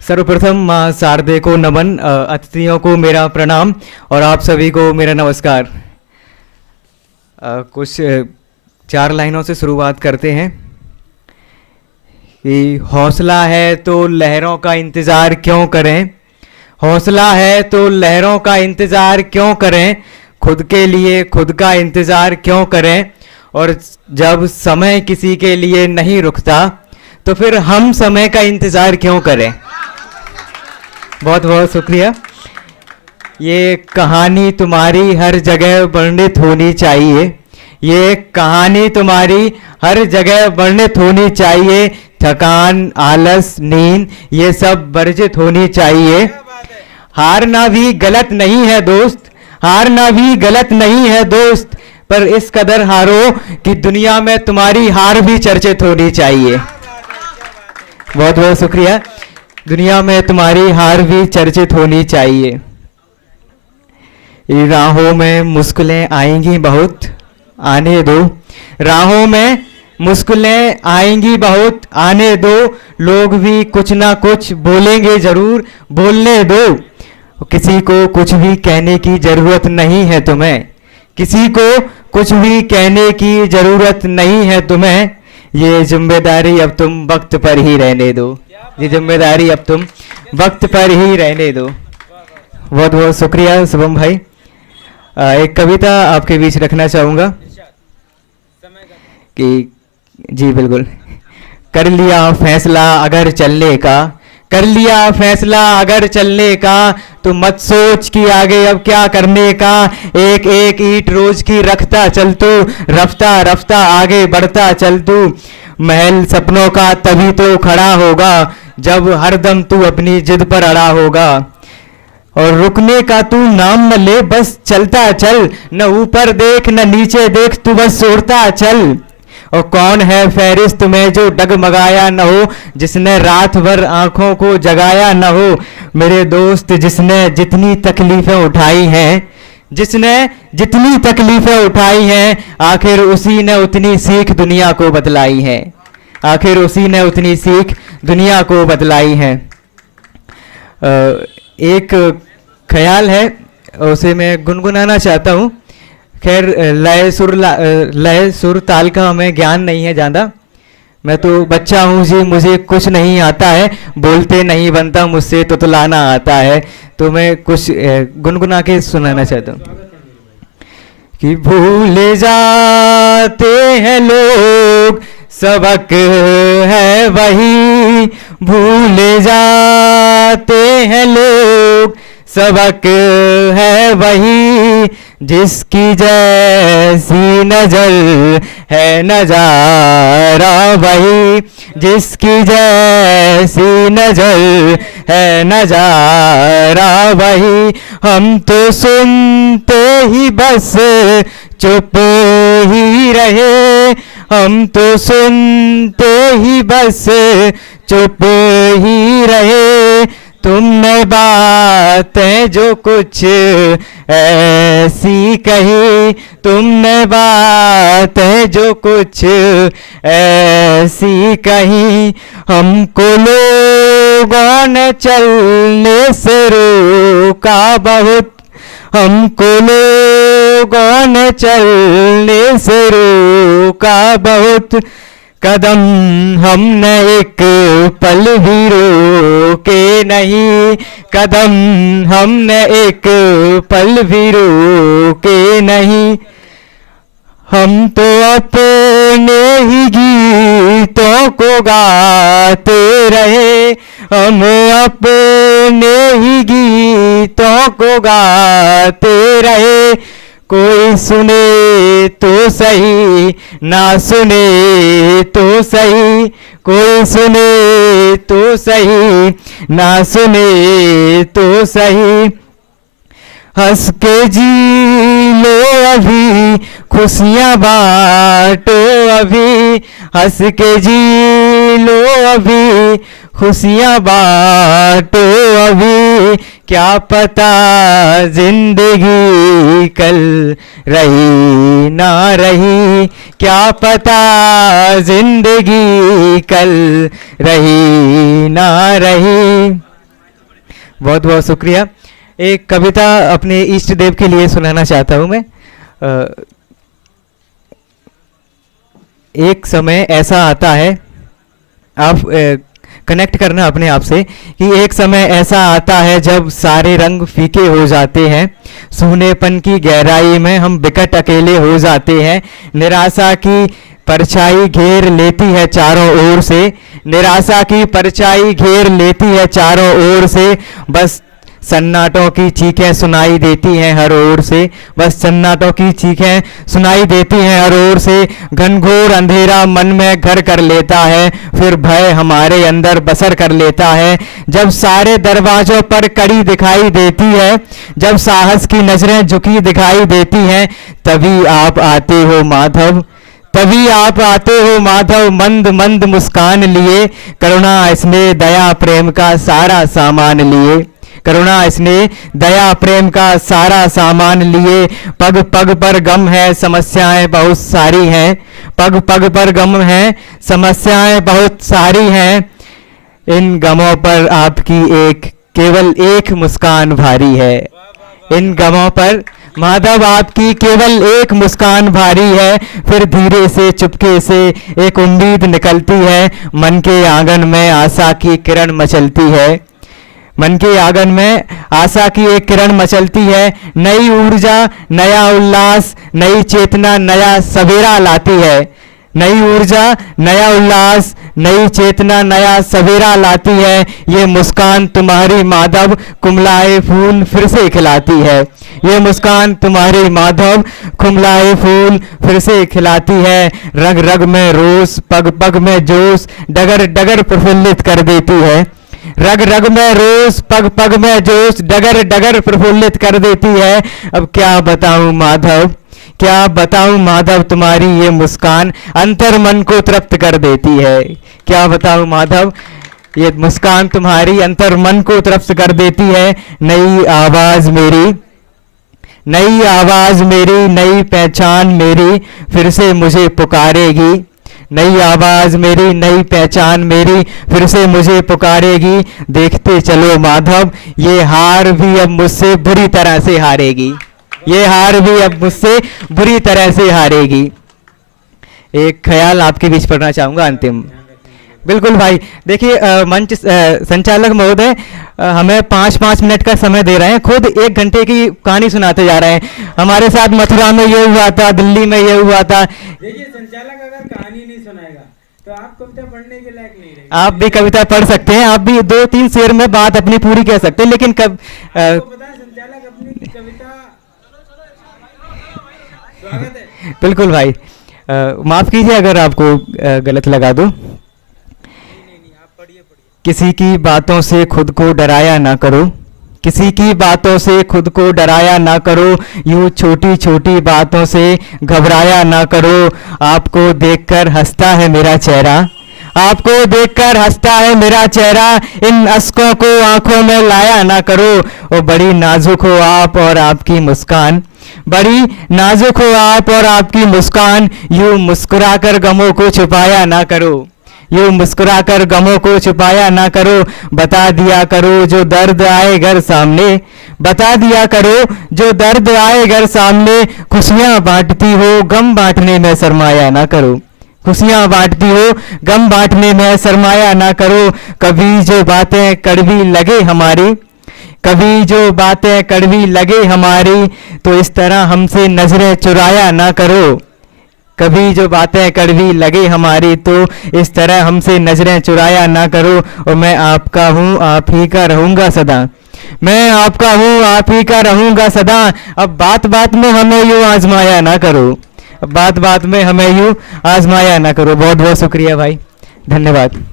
सर्वप्रथम माँ शारदे को नमन, अतिथियों को मेरा प्रणाम और आप सभी को मेरा नमस्कार। कुछ चार लाइनों से शुरुआत करते हैं कि हौसला है तो लहरों का इंतज़ार क्यों करें, हौसला है तो लहरों का इंतज़ार क्यों करें, खुद के लिए खुद का इंतज़ार क्यों करें, और जब समय किसी के लिए नहीं रुकता तो फिर हम समय का इंतज़ार क्यों करें। बहुत बहुत शुक्रिया। ये कहानी तुम्हारी हर जगह वर्णित होनी चाहिए, ये कहानी तुम्हारी हर जगह वर्णित होनी चाहिए। थकान, आलस, नींद ये सब वर्जित होनी चाहिए। हारना भी गलत नहीं है दोस्त, हारना भी गलत नहीं है दोस्त, पर इस कदर हारो कि दुनिया में तुम्हारी हार भी चर्चित होनी चाहिए। बहुत बहुत शुक्रिया। दुनिया में तुम्हारी हार भी चर्चित होनी चाहिए। राहों में मुश्किलें आएंगी बहुत, आने दो। राहों में मुश्किलें आएंगी बहुत, आने दो। लोग भी कुछ ना कुछ बोलेंगे जरूर, बोलने दो। किसी को कुछ भी कहने की जरूरत नहीं है तुम्हें, किसी को कुछ भी कहने की जरूरत नहीं है तुम्हें। ये जिम्मेदारी अब तुम वक्त पर ही रहने दो, ये जिम्मेदारी अब तुम वक्त पर ही रहने दो। बहुत बहुत शुक्रिया शुभम भाई। एक कविता आपके बीच रखना चाहूँगा कि जी बिल्कुल। कर लिया फैसला अगर चलने का, कर लिया फैसला अगर चलने का, तो मत सोच कि आगे अब क्या करने का। एक एक ईंट रोज की रखता चल तू, रफ्ता रफ्ता आगे बढ़ता चल तू। महल सपनों का तभी तो खड़ा होगा जब हरदम तू अपनी जिद पर अड़ा होगा। और रुकने का तू नाम न ले, बस चलता चल। न ऊपर देख न नीचे देख, तू बस उड़ता चल। और कौन है फहरिस्त में जो डगमगाया न हो, जिसने रात भर आंखों को जगाया न हो। मेरे दोस्त जिसने जितनी तकलीफें उठाई हैं, जिसने जितनी तकलीफें उठाई हैं, आखिर उसी ने उतनी सीख दुनिया को बतलाई है, आखिर उसी ने उतनी सीख दुनिया को बतलाई है। एक ख्याल है, उसे मैं गुनगुनाना चाहता हूँ। खैर लय सुर ताल का हमें ज्ञान नहीं है ज़्यादा। मैं तो बच्चा हूँ जी, मुझे कुछ नहीं आता है, बोलते नहीं बनता मुझसे तो लाना आता है। तो मैं कुछ गुनगुना के सुनाना चाहता हूँ कि भूले जाते हैं लोग सबक है वही, भूले जाते हैं लोग सबक है वही। जिसकी जैसी नजर है नजारा वही, जिसकी जैसी नजर है नजारा वही। हम तो सुनते ही बस चुप ही रहे, हम तो सुनते ही बस चुप ही रहे। तुमने बातें जो कुछ ऐसी कही, तुमने बातें जो कुछ ऐसी कही। हमको लोगों ने चलने से रोका बहुत, हमको लोगों ने चलने से रोका बहुत। कदम हमने एक पल भी रोके नहीं, कदम हमने एक पल भी रोके नहीं। हम तो अपने ही गीतों को गाते रहे, हम अपने ही गीतों को गाते रहे। कोई सुने तो सही, ना सुने तो सही, कोई सुने तो सही, ना सुने तो सही। हंस के जी लो अभी, खुशियाँ बांटो अभी, हंस के जी लो अभी, खुशियाँ बांटो अभी। क्या पता जिंदगी कल रही ना रही, क्या पता जिंदगी कल रही ना रही। बहुत बहुत शुक्रिया। एक कविता अपने इष्ट देव के लिए सुनाना चाहता हूँ मैं। एक समय ऐसा आता है, आप कनेक्ट करना अपने आप से, कि एक समय ऐसा आता है जब सारे रंग फीके हो जाते हैं, सूनेपन की गहराई में हम बिकट अकेले हो जाते हैं, निराशा की परछाई घेर लेती है चारों ओर से, निराशा की परछाई घेर लेती है चारों ओर से, बस सन्नाटों की चीखें सुनाई देती हैं हर ओर से, बस सन्नाटों की चीखें सुनाई देती हैं हर ओर से, घनघोर अंधेरा मन में घर कर लेता है, फिर भय हमारे अंदर बसर कर लेता है, जब सारे दरवाजों पर कड़ी दिखाई देती है, जब साहस की नजरें झुकी दिखाई देती हैं, तभी आप आते हो माधव, तभी आप आते हो माधव, मंद मंद मुस्कान लिए, करुणा स्नेह दया प्रेम का सारा सामान लिए, करुणा स्नेह दया प्रेम का सारा सामान लिए, पग पग पर गम है समस्याएं बहुत सारी हैं, पग पग पर गम है समस्याएं बहुत सारी हैं, इन गमों पर आपकी केवल एक मुस्कान भारी है, इन गमों पर माधव आपकी केवल एक मुस्कान भारी है, फिर धीरे से चुपके से एक उम्मीद निकलती है, मन के आंगन में आशा की किरण मचलती है, मन के आंगन में आशा की एक किरण मचलती है, नई ऊर्जा नया उल्लास नई चेतना नया सवेरा लाती है, नई ऊर्जा नया उल्लास नई चेतना नया सवेरा लाती है, ये मुस्कान तुम्हारी माधव कुमलाए फूल फिर से खिलाती है, ये मुस्कान तुम्हारी माधव कुमलाए फूल फिर से खिलाती है, रग रग में रोष पग पग में जोश डगर डगर प्रफुल्लित कर देती है, रग रग में रोष पग पग में जोश डगर डगर प्रफुल्लित कर देती है, अब क्या बताऊं माधव, क्या बताऊं माधव, तुम्हारी ये मुस्कान अंतर मन को तृप्त कर देती है, क्या बताऊं माधव, ये मुस्कान तुम्हारी अंतर मन को तृप्त कर देती है, नई आवाज मेरी, नई आवाज मेरी नई पहचान मेरी फिर से मुझे पुकारेगी, नई आवाज मेरी नई पहचान मेरी फिर से मुझे पुकारेगी, देखते चलो माधव ये हार भी अब मुझसे बुरी तरह से हारेगी, ये हार भी अब मुझसे बुरी तरह से हारेगी। एक ख्याल आपके बीच पढ़ना चाहूंगा अंतिम। बिल्कुल भाई, देखिए मंच संचालक महोदय हमें 5-5 मिनट का समय दे रहे हैं, खुद 1 घंटे की कहानी सुनाते जा रहे हैं, हमारे साथ मथुरा में ये हुआ था, दिल्ली में ये हुआ था। देखिए संचालक अगर कहानी नहीं सुनाएगा तो आप कविता पढ़ने के लायक नहीं रहेंगे। आप भी कविता पढ़ सकते हैं, आप भी 2-3 शेर में बात अपनी पूरी कह सकते हैं, लेकिन आपको पता है संचालक अपनी कविता स्वागत है। बिल्कुल भाई, माफ कीजिए अगर आपको गलत लगा दूं। किसी की बातों से खुद को डराया ना करो, किसी की बातों से खुद को डराया ना करो, यूं छोटी छोटी बातों से घबराया ना करो, आपको देखकर हंसता है मेरा चेहरा, आपको देखकर हंसता है मेरा चेहरा, इन अश्कों को आंखों में लाया ना करो, और बड़ी नाजुक हो आप और आपकी मुस्कान, बड़ी नाजुक हो आप और आपकी मुस्कान, यूं मुस्कुराकर गमों को छुपाया ना करो, यूं मुस्कुराकर गमों को छुपाया ना करो, बता दिया करो जो दर्द आए घर सामने, बता दिया करो जो दर्द आए घर सामने, खुशियां बांटती हो गम बांटने में शर्माया ना करो, खुशियां बांटती हो गम बांटने में शर्माया ना करो, कभी जो बातें कड़वी लगे हमारी, कभी जो बातें कड़वी लगे हमारी, तो इस तरह हमसे नजरें चुराया ना करो, कभी जो बातें कड़वी लगे हमारी, तो इस तरह हमसे नजरें चुराया ना करो, और मैं आपका हूँ आप ही का रहूंगा सदा, मैं आपका हूँ आप ही का रहूंगा सदा, अब बात बात में हमें यूं आजमाया ना करो, अब बात बात में हमें यूं आजमाया ना करो। बहुत बहुत शुक्रिया भाई, धन्यवाद।